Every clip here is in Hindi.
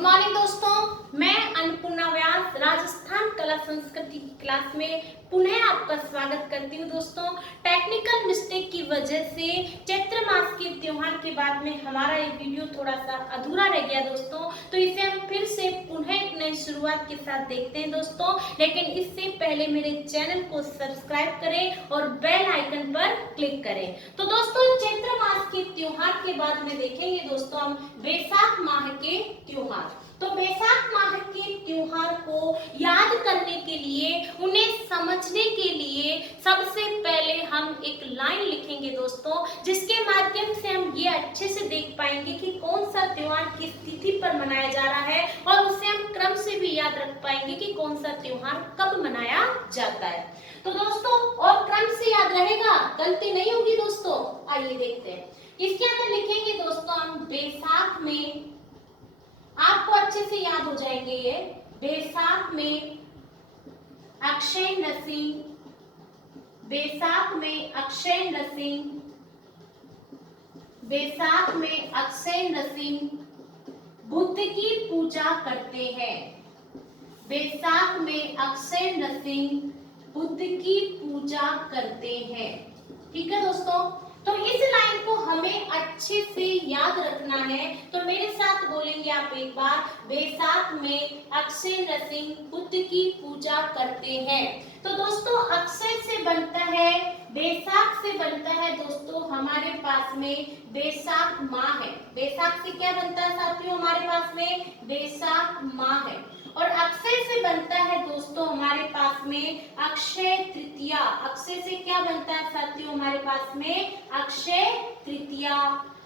गुड मॉर्निंग दोस्तों, मैं अन्नपूर्णा व्यास राजस्थान कला संस्कृति की क्लास में पुनः आपका स्वागत करती हूँ। दोस्तों, टेक्निकल मिस्टेक की वजह से चैत्र मास के त्योहार के बाद में हमारा ये वीडियो थोड़ा सा अधूरा रह गया दोस्तों, तो इसे हम फिर से पुनः एक नई शुरुआत के साथ देखते हैं दोस्तों। लेकिन इससे पहले मेरे चैनल को सब्सक्राइब करें और बेल आइकन पर क्लिक करें। तो दोस्तों, चैत्र मास के त्योहार के बाद में देखेंगे दोस्तों हम बैसाख माह के त्योहार। तो बैसाख माह के त्योहार को याद करने के लिए, उन्हें समझने के लिए सबसे पहले हम एक लाइन लिखेंगे दोस्तों, जिसके माध्यम से हम ये अच्छे से देख पाएंगे कि कौन सा त्योहार किस तिथि पर मनाया जा रहा है, और उससे हम क्रम से भी याद रख पाएंगे कि कौन सा त्योहार कब मनाया जाता है। तो दोस्तों, और क्रम से याद रहेगा, गलती नहीं होगी दोस्तों। आइए देखते हैं। इसके अंदर लिखेंगे दोस्तों हम बैसाख में, आपको अच्छे से याद हो जाएंगे ये। बैसाख में अक्षय नसीं, बैसाख में अक्षय नसीं, बैसाख में अक्षय नसीं बुद्ध की पूजा करते हैं। बैसाख में अक्षय नसीं बुद्ध की पूजा करते हैं। ठीक है दोस्तों, तो इस लाइन को हमें अच्छे से याद रखना है। तो मेरे साथ बोलेंगे आप एक बार, बैसाख में अक्षय नसीं बुद्ध की पूजा करते हैं। तो दोस्तों, अक्षय से बनता है, बैसाख से बनता है दोस्तों हमारे पास में बैसाख माह है। बैसाख से क्या बनता है साथियों हमारे पास में? बैसाख माह है। और अक्षय से बनता है दोस्तों हमारे पास में अक्षय तृतीया। अक्षय से क्या बनता है साथियों हमारे पास में? अक्षय तृतीया।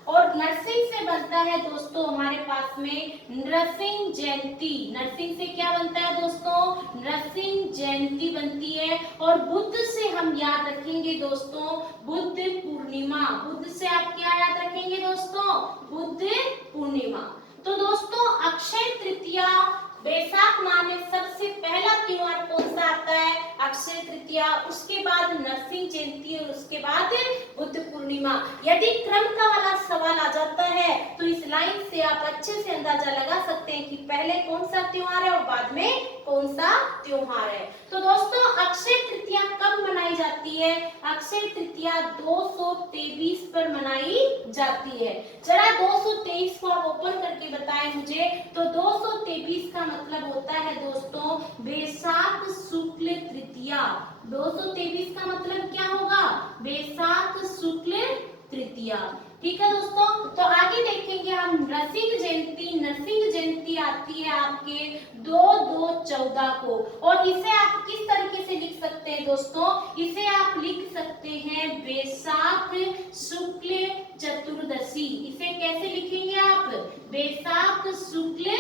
और नरसिंह से बनता है दोस्तों हमारे पास में नरसिंह जयंती। नरसिंह से क्या बनता है दोस्तों? नरसिंह जयंती बनती है। और बुद्ध से हम याद रखेंगे दोस्तों बुद्ध पूर्णिमा। बुद्ध से आप क्या याद रखेंगे दोस्तों? बुद्ध पूर्णिमा। तो दोस्तों, अक्षय तृतीया, बैसाख माह में सबसे पहला त्योहार कौन सा आता है? अक्षय तृतीया, उसके बाद नरसिंह जयंती और उसके बाद बुद्ध पूर्णिमा। यदि क्रम का वाला सवाल आ जाता है तो इस लाइन से आप अच्छे से अंदाजा लगा सकते हैं कि पहले कौन सा त्योहार है और बाद में कौन सा त्योहार है। तो दोस्तों, अक्षय तृतीया कब मनाई जाती है? अक्षय तृतीया 223 पर मनाई जाती है। जरा 223 को आप ओपन करके बताएं मुझे। तो 223 का मतलब होता है दोस्तों बैसाख शुक्ल तृतीया। 223 का मतलब क्या होगा? बैसाख शुक्ल तृतीया। ठीक है दोस्तों, तो आगे देखेंगे हम नरसिंह जयंती। नरसिंह जयंती आती है आपके 2/2/14 को। और इसे आप किस तरीके से लिख सकते हैं दोस्तों? इसे आप लिख सकते हैं बैसाख शुक्ल चतुर्दशी। इसे कैसे लिखेंगे आप? बैसाख शुक्ल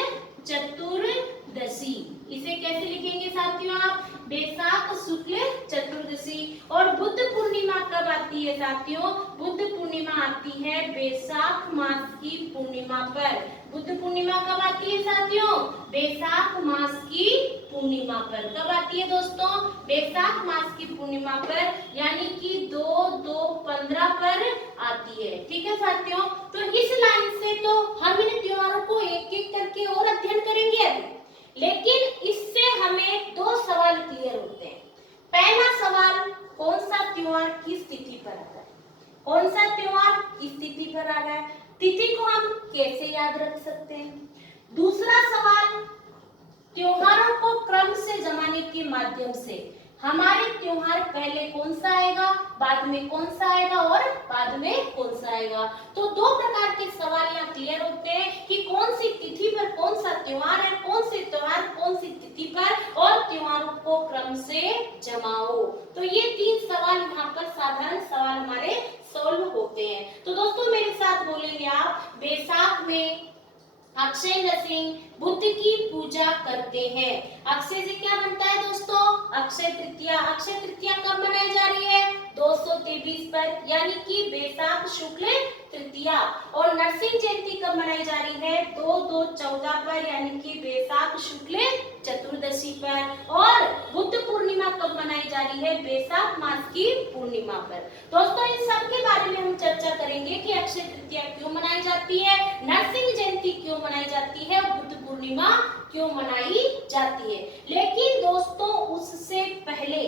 चतुर्दशी। इसे कैसे लिखेंगे साथियों आप? बैसाख शुक्ल चतुर्दशी। और बुद्ध पूर्णिमा कब आती है साथियों? बुद्ध पूर्णिमा आती है बैसाख मास की पूर्णिमा पर। बुद्ध पूर्णिमा कब आती है साथियों? बैसाख मास की पूर्णिमा पर। कब आती है दोस्तों? बैसाख मास की पूर्णिमा पर, यानी कि 2/2/15 पर आती है। ठीक है साथियों, तो इस लाइन से तो हम इन त्योहारों को एक एक करके और अध्ययन करेंगे अभी, लेकिन इससे हमें दो सवाल क्लियर होते हैं। पहला सवाल, कौन सा त्योहार किस तिथि पर आता है? कौन सा त्योहार किस तिथि पर आ रहा है? तिथि को हम कैसे याद रख सकते हैं? दूसरा सवाल, त्योहारों को क्रम से जमाने के माध्यम से हमारे त्योहार पहले कौन सा आएगा, बाद में कौन सा आएगा और बाद में कौन सा आएगा। तो दो प्रकार के सवाल यहाँ क्लियर होते हैं कि कौन सी तिथि पर कौन सा त्योहार है, कौन से त्योहार कौन सी तिथि पर, और त्योहारों को क्रम से जमाओ। तो ये तीन सवाल यहाँ पर साधारण सवाल हमारे सॉल्व होते हैं। तो दोस्तों, मेरे साथ बोलेंगे आप, बैसाख में अक्षय नसीं बुद्ध की पूजा करते हैं। अक्षय से क्या बनता है दोस्तों? अक्षय तृतीया। अक्षय तृतीया कब मनाई जा रही है? 223 पर, यानी कि बैसाख शुक्ल तृतीया। और नरसिंह जयंती कब मनाई जा रही है? 2/2/14 पर, यानी कि बैसाख शुक्ल चतुर्दशी पर। और बुद्ध पूर्णिमा कब मनाई जा रही है? बैसाख मास की पूर्णिमा पर। दोस्तों, इन सब के बारे में हम चर्चा करेंगे कि अक्षय तृतीया क्यों मनाई जाती है, नरसिंह जयंती क्यों मनाई जाती है और बुद्ध पूर्णिमा क्यों मनाई जाती है। लेकिन दोस्तों उससे पहले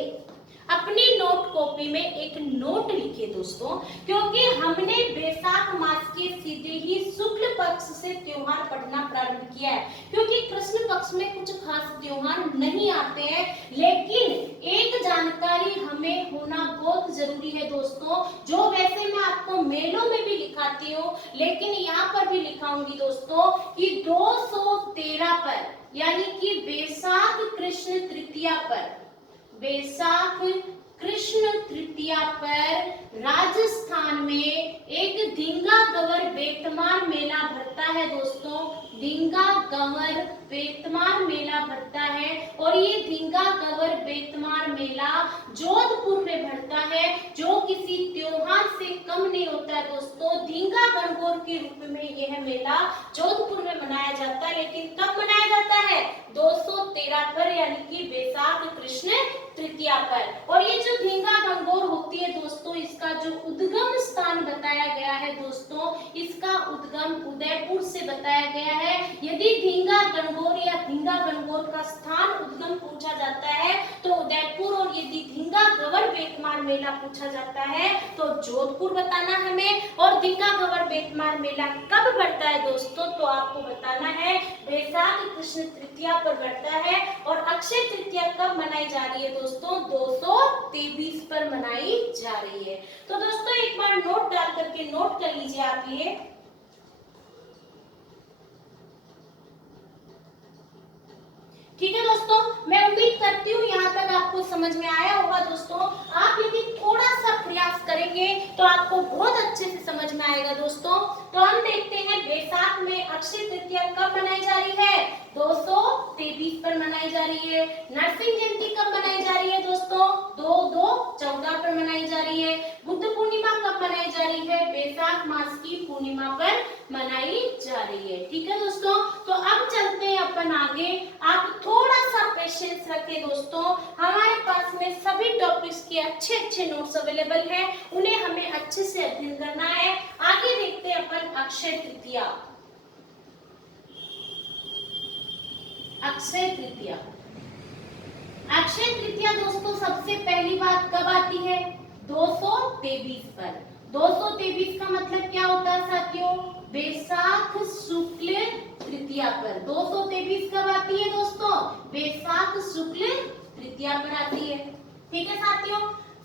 अपनी नोट कॉपी में एक नोट लिखिए दोस्तों, क्योंकि हमने बैसाख मास के सीधे ही शुक्ल पक्ष से त्योहार पढ़ना प्रारंभ किया है, क्योंकि कृष्ण पक्ष में कुछ खास त्योहार नहीं आते हैं। लेकिन एक जानकारी हमें होना बहुत जरूरी है दोस्तों, जो वैसे मैं आपको मेलों में भी लिखाती हूँ, लेकिन यहाँ पर भी लिखाऊंगी दोस्तों कि 213 पर यानी कि बैसाख कृष्ण तृतीया पर, बैसाख कृष्ण तृतीया पर राजस्थान में एक धिंगा गवर बेतमार मेला भरता है दोस्तों। धिंगा गवर बेतमार मेला भरता है और ये धिंगा गवर बेतमार मेला जोधपुर में भरता है, जो किसी त्योहार से कम नहीं होता है दोस्तों। धिंगा गणगौर के रूप में यह मेला जोधपुर में मनाया जाता है, लेकिन कब मनाया जाता है? 213 पर यानी कि बैसाख कृष्ण तृतीया पर। और ये जो धिंगा गणगौर होती है दोस्तों, इसका जो उद्गम स्थान बताया गया है दोस्तों, इसका उद्गम उदयपुर से बताया गया है। यदि धिंगा गणगौर या धिंगा गणगौर का स्थान उद्गम पूछा जाता है तो उदयपुर, और यदि धिंगा गवर बेतमार मेला पूछा जाता है तो जोधपुर बताना हमें। और धिंगा गवर बेतमार मेला कब बढ़ता है दोस्तों, तो आपको बताना है बैसाख कृष्ण तृतीया पर बढ़ता है। और अक्षय तृतीया कब मनाई जा रही है दोस्तों? 223 पर मनाई जा रही है। तो दोस्तों एक बार नोट डाल करके नोट कर लीजिए आप ये। ठीक है दोस्तों, मैं उम्मीद करती हूँ यहाँ तक आपको समझ में आया होगा दोस्तों। आप यदि थोड़ा सा प्रयास करेंगे तो आपको बहुत अच्छे से समझ में आएगा दोस्तों। तो हम देखते हैं बैसाख में अक्षय तृतीया कब मनाई जा रही है? 223 पर मनाई जा रही है। नरसिंह जयंती कब मनाई जा रही है दोस्तों? 2/2/14 पर मनाई जा रही है। बुद्ध पूर्णिमा कब मनाई जा रही है? बैसाख मास की पूर्णिमा पर मनाई जा रही है। ठीक है दोस्तों, तो अब चलते हैं अपन आगे। आप थोड़ा सा पेशेंस रखें दोस्तों, हमारे पास में सभी टॉपिक्स के अच्छे अच्छे नोट्स अवेलेबल हैं, उन्हें हमें अच्छे से अध्ययन करना है। आगे देखते हैं अपन अक्षय तृतीया। अक्षय तृतीया, अक्षय तृतीया दोस्तों सबसे पहली बात कब आती है? 223 पर। 223 का मतलब क्या होता है साथियों? बैसाख शुक्ल तृतीया पर। 223 कब आती है दोस्तों? बैसाख शुक्ल तृतीया पर आती है। ठीक है साथियों,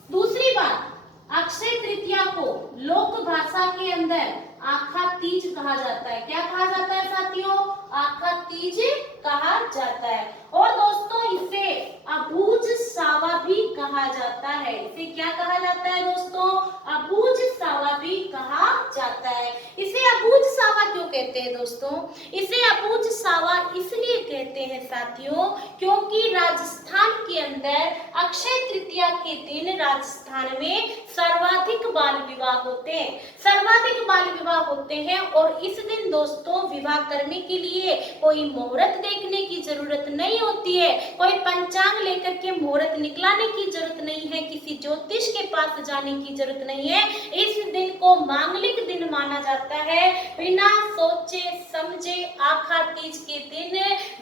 दूसरी बात, अक्षय तृतीया को लोक भाषा के अंदर आखा तीज कहा जाता है। क्या कहा जाता है साथियों? आखा तीज कहा जाता है। और दोस्तों इसे अबूझ सावा भी कहा जाता है। इसे क्या कहा जाता है दोस्तों? अबूझ सावा भी कहा जाता है। इसे अबूझ सावा क्यों कहते हैं दोस्तों? इसे अबूझ सावा इसलिए कहते हैं साथियों, क्योंकि राजस्थान के अंदर अक्षय तृतीया के दिन राजस्थान में सर्वाधिक बाल विवाह होते हैं। सर्वाधिक बाल विवाह होते हैं और इस दिन दोस्तों विवाह करने के लिए कोई मुहूर्त देखने की जरूरत नहीं होती है, कोई पंचांग लेकर के मुहूर्त निकलाने की जरूरत नहीं है, किसी ज्योतिष के पास जाने की जरूरत नहीं है। इस दिन को मांगलिक दिन माना जाता है। बिना सोचे समझे आखा तीज के दिन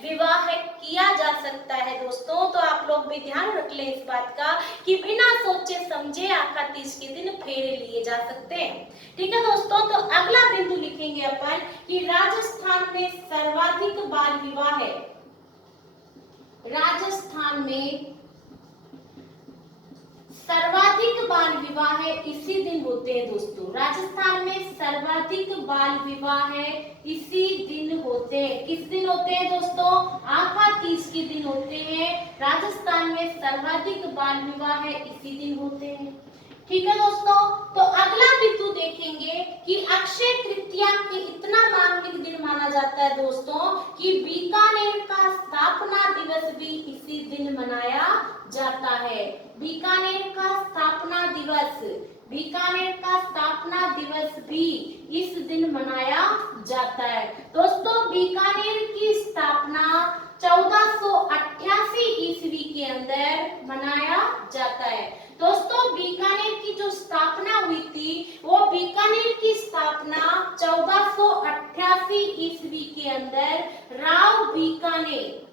विवाह किया जा सकता है दोस्तों। तो आप लोग भी ध्यान रख लें इस बात का कि बिना सोचे समझे आखा तीज के दिन फेरे लिए जा सकते हैं। ठीक है दोस्तों, तो अगला बिंदु लिखेंगे अपन कि राजस्थान में सर्वाधिक बाल विवाह है। राजस्थान में सर्वाधिक बाल विवाह है इसी दिन होते हैं दोस्तों। राजस्थान में सर्वाधिक बाल विवाह है इसी दिन होते हैं। किस दिन होते हैं दोस्तों? आखा तीज के दिन होते हैं। राजस्थान में सर्वाधिक बाल विवाह है इसी दिन होते हैं। ठीक है दोस्तों, तो अगला बिंदु देखेंगे कि अक्षय तृतीया के इतना मांगलिक दिन माना जाता है दोस्तों कि बीकानेर का स्थापना दिवस भी इसी दिन मनाया जाता है। बीकानेर का स्थापना दिवस, बीकानेर का स्थापना दिवस भी इस दिन मनाया जाता है। दोस्तों बीकानेर की स्थापना 1488 ईस्वी के अंदर मनाया जाता है। दोस्तों बीकानेर की जो स्थापना हुई थी वो बीकानेर की स्थापना 1488 ईस्वी के अंदर राव बीकानेर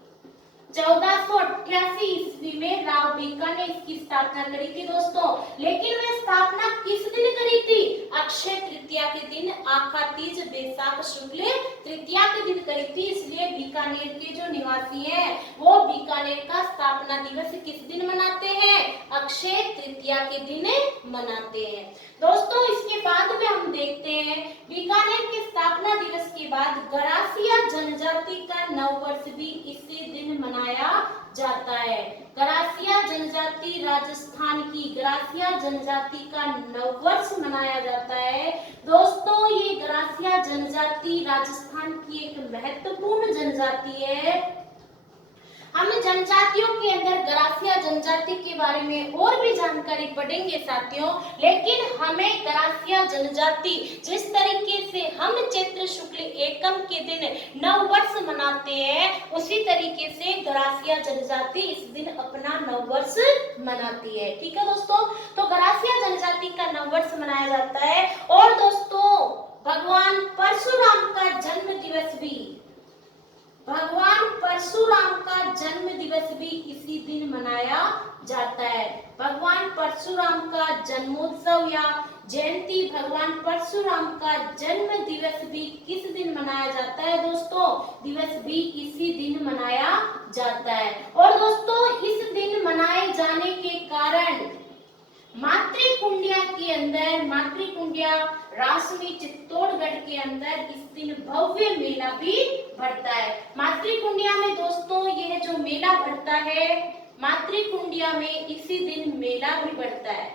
1488 ईस्वी में राव बीका ने इसकी स्थापना करी थी दोस्तों। लेकिन वह स्थापना किस दिन करी थी? अक्षय तृतीया के दिन, आखा तीज, बैसाख शुक्ल तृतीया के दिन करी थी। इसलिए बीकानेर के जो निवासी हैं वो बीकानेर का स्थापना दिवस किस दिन मनाते हैं? अक्षय तृतीया के दिन मनाते हैं दोस्तों। इसके बाद में हम देखते हैं बीकानेर के स्थापना दिवस के बाद गरासिया जनजाति का नववर्ष भी इसी दिन मनाया जाता है। गरासिया जनजाति राजस्थान की गरासिया जनजाति का नववर्ष मनाया जाता है दोस्तों। ये गरासिया जनजाति राजस्थान की एक महत्वपूर्ण जनजाति है। हम जनजातियों के अंदर गरासिया जनजाति के बारे में और भी जानकारी पढ़ेंगे साथियों, लेकिन हमें गरासिया जनजाति जिस तरीके से हम चैत्र शुक्ल एकम के दिन नववर्ष मनाते हैं उसी तरीके से गरासिया जनजाति इस दिन अपना नववर्ष मनाती है। ठीक है दोस्तों, तो गरासिया जनजाति का नववर्ष मनाया जाता है। और दोस्तों भगवान परशुराम का जन्म दिवस भी भगवान परशुराम का जन्म दिवस भी इसी दिन मनाया जाता है। भगवान परशुराम का जन्मोत्सव या जयंती, भगवान परशुराम का जन्म दिवस भी किस दिन मनाया जाता है दोस्तों? दिवस भी इसी दिन मनाया जाता है। और दोस्तों इस दिन मनाए जाने के कारण मातृकुंडिया के अंदर, मातृकुंडिया रासमी चित्तौड़गढ़ के अंदर इस दिन भव्य मेला भी भरता है। मातृकुंडिया में दोस्तों यह जो मेला भरता है, मातृकुंडिया में इसी दिन मेला भी भरता है।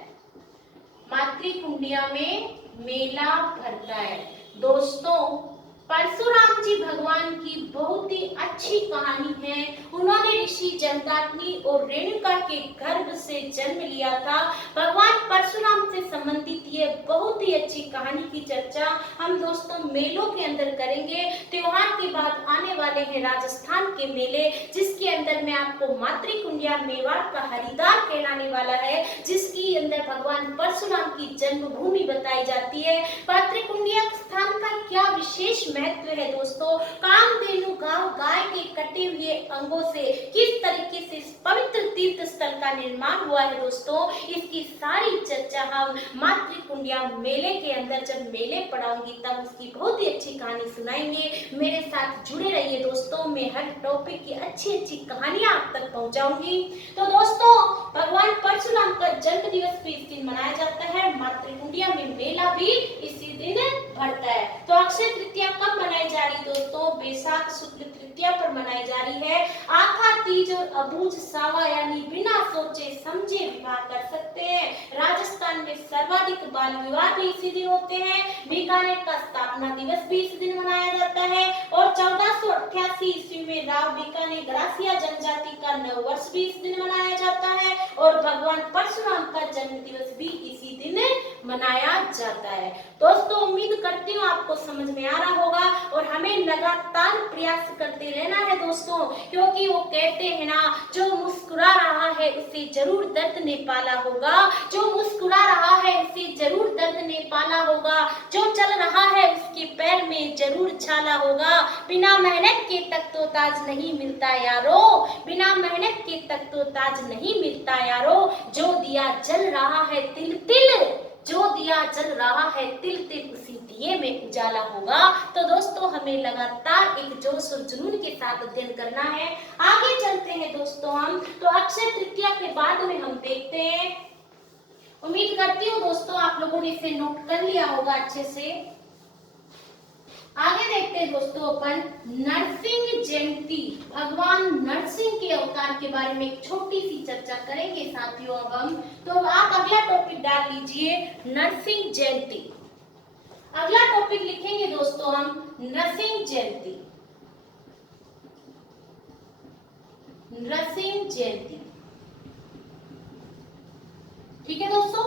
मातृकुंडिया में मेला भरता है दोस्तों। परशुराम जी भगवान की बहुत ही अच्छी कहानी है। उन्होंने ऋषि जमदग्नि और रेणुका के गर्भ से जन्म लिया था। भगवान परशुराम से संबंधित ये बहुत ही अच्छी कहानी की चर्चा हम दोस्तों मेलों के अंदर करेंगे। त्योहार के बाद आने वाले हैं राजस्थान के मेले, जिसके अंदर में आपको मातृकुंडिया मेवाड़ का हरिद्वार कहलाने वाला है, जिसकी अंदर भगवान परशुराम की जन्मभूमि बताई जाती है। मातृकुंडिया स्थान का क्या विशेष महत्व है दोस्तों? कामधेनु गाय के कटे हुए अंगों से किस तरीके से इस पवित्र तीर्थ स्थल का निर्माण हुआ है दोस्तों, इसकी सारी चर्चा हम मातृकुंडिया मेले के अंदर जब मेले पढ़ाऊंगी तब उसकी बहुत ही अच्छी कहानी सुनाएंगे। मेरे साथ जुड़े रहिए दोस्तों, मैं हर टॉपिक की अच्छी अच्छी कहानियां आप तक पहुंचाऊंगी। तो दोस्तों भगवान परशुराम का जन्म दिवस भी इस दिन मनाया जाता है। मातृकुंडिया में मेला भी इसी दिन भरता है। तो अक्षय तृतीया कब मनाई जा रही दोस्तों? बैसाख शुक्ल तृतीया पर मनाई जा रही है। आखा तीज और अबूझ सावा यानी बिना सोचे समझे विवाह कर सकते हैं। राजस्थान में सर्वाधिक बाल विवाह भी इसी दिन होते हैं। बीकानेर का स्थापना दिवस भी इस दिन मनाया जाता है। और 1488 ईस्वी में राव बीका ने गरासिया जनजाति का नववर्ष भी इस दिन मनाया जाता है। और भगवान परशुराम का जन्म दिवस भी इसी दिन मनाया जाता है। दोस्तों उम्मीद करती हूँ आपको समझ में आ रहा होगा और हमें लगातार प्रयास करते रहना है दोस्तों, क्योंकि वो कहते हैं ना, जो मुस्कुरा रहा है उसे जरूर दर्द ने पाला होगा। जो मुस्कुरा रहा है उसे जरूर दर्द ने पाला होगा। जो चल रहा है उसके पैर में जरूर छाला होगा। बिना मेहनत के तक तो ताज नहीं मिलता यारो, बिना मेहनत के तक तो ताज नहीं मिलता यारो। जो दिया जल रहा है तिल तिल, जो दिया जल रहा है तिल तिल, उसी दिए में उजाला होगा। तो दोस्तों हमें लगातार एक जोश और जुनून के साथ अध्ययन करना है। आगे चलते हैं दोस्तों हम, तो अक्षय तृतीया के बाद में हम देखते हैं। उम्मीद करती हूँ दोस्तों आप लोगों ने इसे नोट कर लिया होगा अच्छे से। आगे देखते हैं दोस्तों अपन नरसिंह जयंती, भगवान नरसिंह के अवतार के बारे में एक छोटी सी चर्चा करेंगे साथियों अब हम। तो आप अगला टॉपिक डाल लीजिए नरसिंह जयंती। अगला टॉपिक लिखेंगे दोस्तों हम नरसिंह जयंती, नरसिंह जयंती। ठीक है दोस्तों,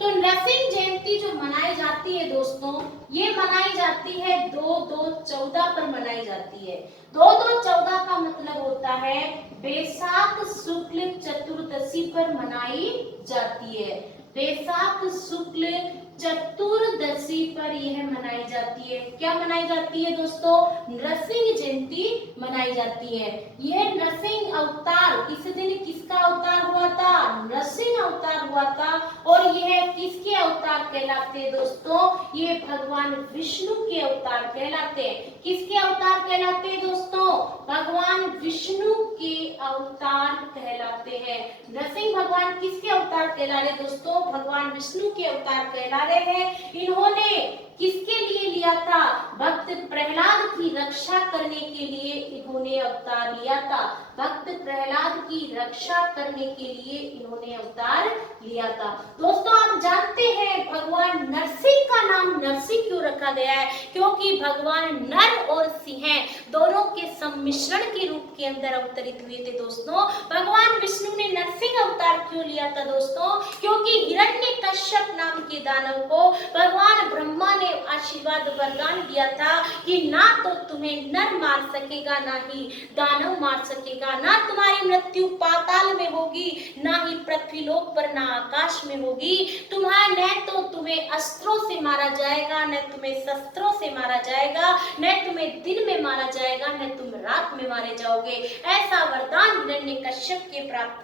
तो नरसिंह जयंती जो मनाई जाती है दोस्तों, ये मनाई जाती है 2/2/14 पर मनाई जाती है। 2/2/14 का मतलब होता है बैसाख शुक्ल चतुर्दशी पर मनाई जाती है। बैसाख शुक्ल चतुर्दशी पर यह मनाई जाती है। क्या मनाई जाती है दोस्तों? नरसिंह जयंती मनाई जाती है। यह नरसिंह अवतार इस दिन किसका अवतार हुआ था? नरसिंह अवतार हुआ था। और यह किसके अवतार कहलाते हैं दोस्तों? ये भगवान विष्णु के अवतार कहलाते हैं। किसके अवतार कहलाते हैं दोस्तों? भगवान विष्णु के अवतार कहलाते हैं। नरसिंह भगवान किसके अवतार कहला रहे दोस्तों? भगवान विष्णु के अवतार कहला रहे हैं। इन्होंने किसके लिए लिया था? भक्त प्रहलाद की रक्षा करने के लिए इन्होंने अवतार लिया था। भक्त प्रहलाद की रक्षा करने के लिए इन्होंने अवतार लिया था। दोस्तों आप जानते हैं भगवान नरसिंह का नाम नरसिंह क्यों रखा गया है? क्योंकि भगवान नर और सिंह दोनों के सम्मिश्रण के रूप के अंदर अवतरित हुए थे दोस्तों। भगवान विष्णु ने नरसिंह अवतार क्यों लिया था दोस्तों? क्योंकि हिरण्यकश्यप नाम के दानव को भगवान ब्रह्मा ने आशीर्वाद वरदान दिया था कि ना तो तुम्हें नर मार सकेगा, ना ही दानव मार सकेगा, ना तुम्हारी मृत्यु पाताल में होगी, ना ही पृथ्वीलोक पर, ना आकाश में होगी। तुम्हारा न तो तुम्हें अस्त्रों से मारा जाएगा, न तुम्हें शस्त्रों से मारा जाएगा, न तुम्हें दिन में मारा जाएगा, न तुम रात में मारे जाओगे। ऐसा वरदान हिरण्यकश्यप के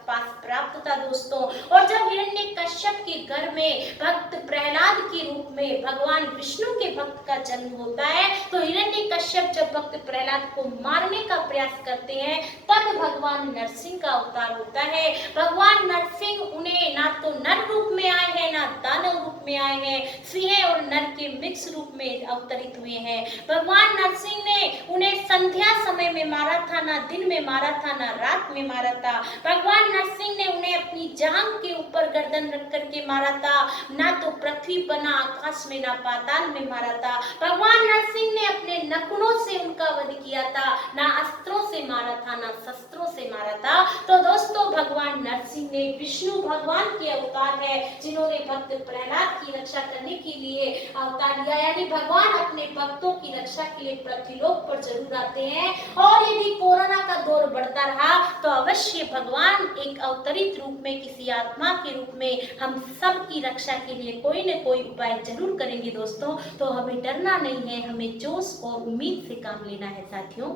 पास प्राप्त था दोस्तों। और जब हिरण्यकश्यप के घर में भक्त प्रहलाद के रूप में भगवान विष्णु के भक्त का जन्म होता है, तो हिरण्यकश्यप जब भक्त प्रहलाद को मारने का प्रयास करते हैं, तब भगवान नरसिंह का अवतार होता है। भगवान नरसिंह उन्हें ना तो नर रूप में आए हैं, ना दानव रूप में आए हैं, सिंह और नर के मिक्स रूप में अवतरित हुए हैं। भगवान नरसिंह ने उन्हें संध्या समय में मारा था, ना दिन में मारा था, ना रात में मारा था। भगवान नरसिंह ने उन्हें अपनी जांघ के ऊपर गर्दन रख करके मारा था, ना तो पृथ्वी पर, ना आकाश में, ना पाताल में मारा था। भगवान नरसिंह ने अपने नखुनों से उनका वध किया था, ना अस्त्रों से मारा था, ना शस्त्रों से मारा था। तो दोस्तों भगवान नरसिंह ने विष्णु भगवान के अवतार है, जिन्होंने भक्त प्रहलाद की रक्षा करने के लिए अवतार लिया। यानी भगवान अपने भक्तों की रक्षा के लिए पृथ्वीलोक पर जरूर आते हैं। और यदि कोरोना का दौर बढ़ता रहा तो अवश्य भगवान एक अवतरित रूप में, किसी आत्मा के रूप में हम सब की रक्षा के लिए कोई न कोई उपाय जरूर करेंगे दोस्तों। तो हमें डरना नहीं है, हमें जोश और उम्मीद से काम लेना है साथियों।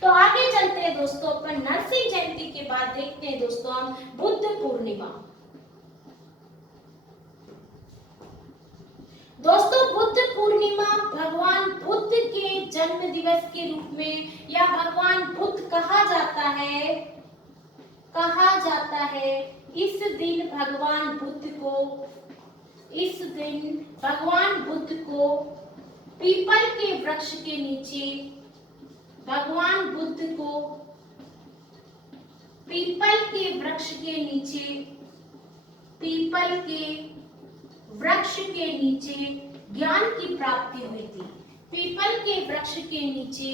तो आगे चलते हैं दोस्तों, अपन नरसिंह जयंती के बाद देखते हैं दोस्तों हम बुद्ध पूर्णिमा। दोस्तों बुद्ध पूर्णिमा भगवान बुद्ध के जन्म दिवस के रूप में या भगवान बुद्ध कहा जाता है। इस दिन भगवान बुद्ध को पीपल के वृक्ष के नीचे, भगवान बुद्ध को पीपल के वृक्ष के नीचे, पीपल के वृक्ष के नीचे ज्ञान की प्राप्ति हुई थी। पीपल के वृक्ष के नीचे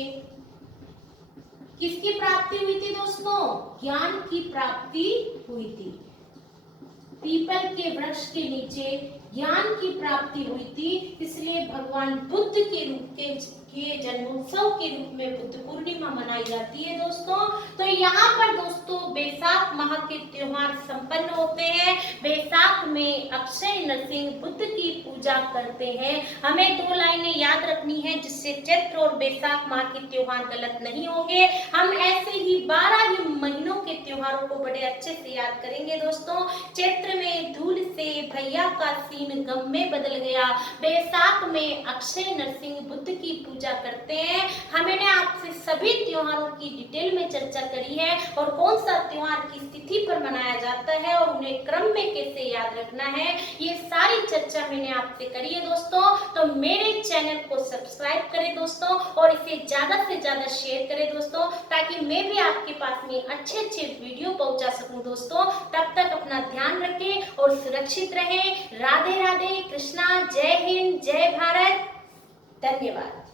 किसकी प्राप्ति हुई थी दोस्तों? ज्ञान की प्राप्ति हुई थी। पीपल के वृक्ष के नीचे ज्ञान की प्राप्ति हुई थी, इसलिए भगवान बुद्ध के रूप के जन्मोत्सव के रूप में बुद्ध पूर्णिमा मनाई जाती है दोस्तों। तो यहाँ पर दोस्तों बैसाख माह के त्योहार संपन्न होते हैं। बैसाख में अक्षय नरसिंह बुद्ध की पूजा करते हैं। हमें 2 लाइनें याद रखनी है, जिससे चैत्र और बैसाख माह के त्योहार गलत नहीं होंगे। हम ऐसे ही 12 ही महीनों के त्योहारों को बड़े अच्छे से याद करेंगे दोस्तों। चैत्र में धूल से भैया का सीन गम में बदल गया। बैसाख में अक्षय नरसिंह बुद्ध की पूजा करते हैं। हमने आपसे सभी त्योहारों की डिटेल में चर्चा करी है और कौन सा त्योहार किस तिथि पर मनाया जाता है और उन्हें क्रम में कैसे याद रखना है, ये सारी चर्चा मैंने आपसे करी है दोस्तों। तो मेरे चैनल को सब्सक्राइब करें दोस्तों और इसे ज्यादा से ज्यादा शेयर करें दोस्तों, ताकि मैं भी आपके पास में अच्छे वीडियो पहुंचा सकूं दोस्तों। तब तक अपना ध्यान रखें और सुरक्षित रहें। राधे राधे, कृष्णा, जय हिंद, जय भारत, धन्यवाद।